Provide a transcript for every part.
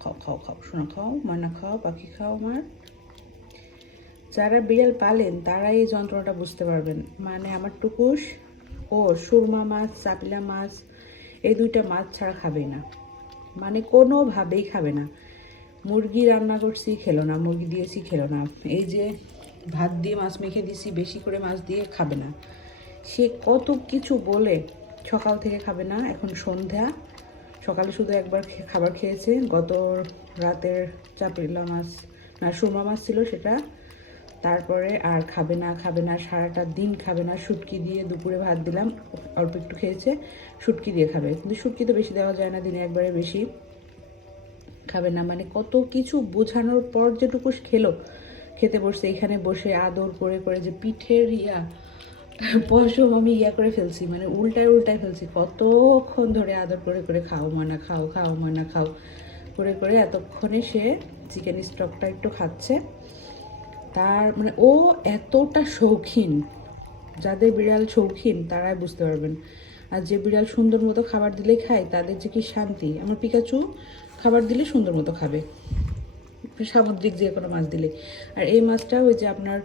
খাও খাও খাও। শোনা খাও মানা খাও, পাখি খাও আমার। যারা বিড়াল পালেন তারা এই যন্ত্রণাটা বুঝতে পারবেন। মানে আমার টুকুস, ও সুরমা মাছ, চাপিলা মাছ, এই দুইটা মাছ ছাড়া খাবে না। মানে কোনোভাবেই খাবে না। মুরগি রান্না করছি, খেলো না। মুরগি দিয়েছি, খেলো না। এই যে ভাত দিয়ে মাছ মেখে দিছি, বেশি করে মাছ দিয়ে খাবে না। সে কত কিছু বলে সকাল থেকে খাবে না। এখন সন্ধ্যা। সকালে শুধু একবার খাবার খেয়েছে। গত রাতের চাপিলা মাছ, না, সুরমা মাছ ছিল সেটা। তারপরে আর খাবে না খাবে না, সারাটা দিন খাবে না। শুটকি দিয়ে দুপুরে ভাত দিলাম, অল্প একটু খেয়েছে, শুটকি দিয়ে খাবে। কিন্তু শুটকি তো বেশি দেওয়া যায় না, দিনে একবারে বেশি খাবে না। মানে কত কিছু বোঝানোর পর যেটুকু খেলো, খেতে বসছে। এখানে বসে আদর করে করে যে পিঠের ইয়া পশম আমি ইয়া করে ফেলছি মানে উল্টায় উল্টায় ফেলছি। কতক্ষণ ধরে আদর করে করে খাও মানা, খাও খাও মানা, খাও করে করে এতক্ষণে সে চিকেন স্টকটা একটু খাচ্ছে। তার মানে ও এতটা শৌখিন, যাদের বিড়াল শৌখিন তারাই বুঝতে পারবেন। আর যে বিড়াল সুন্দর মতো খাবার দিলে খায়, তাদের যে কি শান্তি? আমার পিকাচু খাবার দিলে সুন্দর মতো খাবে। সামুদ্রিক যে কোনো মাছ দিলে। আর এই মাছটা ওই যে আপনার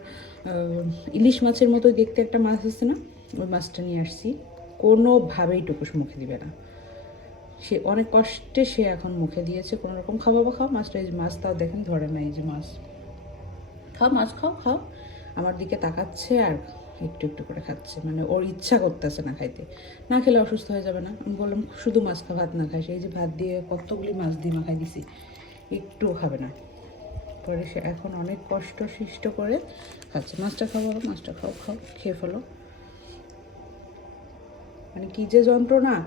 ইলিশ মাছের মতো দেখতে একটা মাছ আছে না? ওই মাছটা নিয়ে আসছি। কোনোভাবেই টুকুস মুখে দিবে না। সে অনেক কষ্টে সে এখন মুখে দিয়েছে। কোনো রকম খাওয়া বা খাও মাছটা, এই যে মাছ তাও দেখেন, ধরে না এই যে মাছ। খাও মাছ, খাও খাও। আমার দিকে তাকাচ্ছে আর একটু একটু করে খাচ্ছে। মানে ওর ইচ্ছা করতেছে না খাইতে। না খেলে অসুস্থ হয়ে যাবে না। আমি বললাম, শুধু মাছ খা, ভাত না খাই। সেই যে ভাত দিয়ে কতগুলি মাছ দিয়ে মাখাই দিছি, একটুও খাবে না। পরে সে এখন অনেক কষ্ট সৃষ্ট করে। খাচ্ছে মাছটা খাও বাবা মাছটা খাও খাও, খেয়ে ফেলো। মানে কি যে যন্ত্রণা।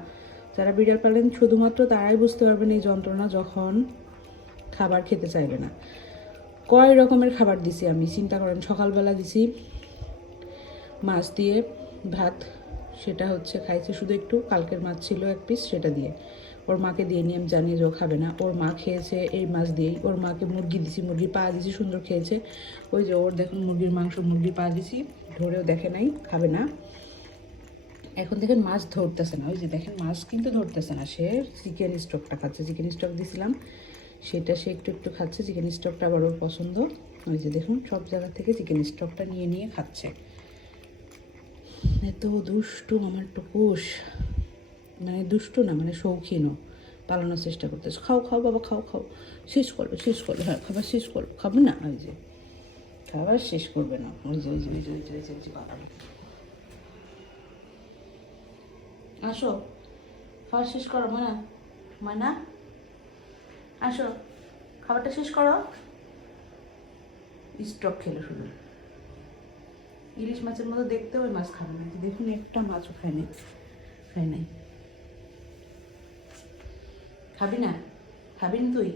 যারা বিড়াল পালেন, শুধুমাত্র তারাই বুঝতে পারবেন এই যন্ত্রণা যখন খাবার খেতে চাইবে না। কয় রকমের খাবার দিছি আমি, চিন্তা করেন, সকালবেলা দিছি মাছ দিয়ে ভাত, সেটা হচ্ছে খাইছে শুধু একটু, কালকের মাছ ছিল এক পিস সেটা দিয়ে। ওর মাকে দিয়ে নিয়ে আমি জানিয়ে যে ও খাবে না। ওর মা খেয়েছে এই মাছ দিয়েই। ওর মাকে মুরগি দিছি, মুরগির পা দিছি, সুন্দর খেয়েছে। ওই যে ওর দেখুন মুরগির মাংস, মুরগির পা দিছি, ধরেও দেখে নাই, খাবে না। এখন দেখেন মাছ ধরতেছে না। ওই যে দেখেন মাছ কিন্তু ধরতেছে না। সে চিকেন স্টকটা খাচ্ছে। চিকেন স্টক দিছিলাম, সেটা সে একটু একটু খাচ্ছে। চিকেন স্টকটা আবার ওর পছন্দ। ওই যে দেখুন, সব জায়গা থেকে চিকেন স্টকটা নিয়ে নিয়ে খাচ্ছে। এত দুষ্টু আমার টুকুস মানে দুষ্টু না মানে শৌখিনও পালানোর চেষ্টা করতেছে। খাও খাও বাবা খাও খাও। শেষ করো শেষ করো হ্যাঁ খাবার শেষ করো খাবে না? ওই যে খাবার শেষ করবে না। ওই যে ওই যে ওই যে ওই যে ওই যে, আসো। খাবার শেষ করো মানা মানা আসো। খাবারটা শেষ করো। স্টক খেলো শুধু। ইলিশ মাছের মতো দেখতে ওই মাছ খাবে না। দেখুন একটা মাছও খায় নাই খায় নাই। খাবি না? খাবি না তুই?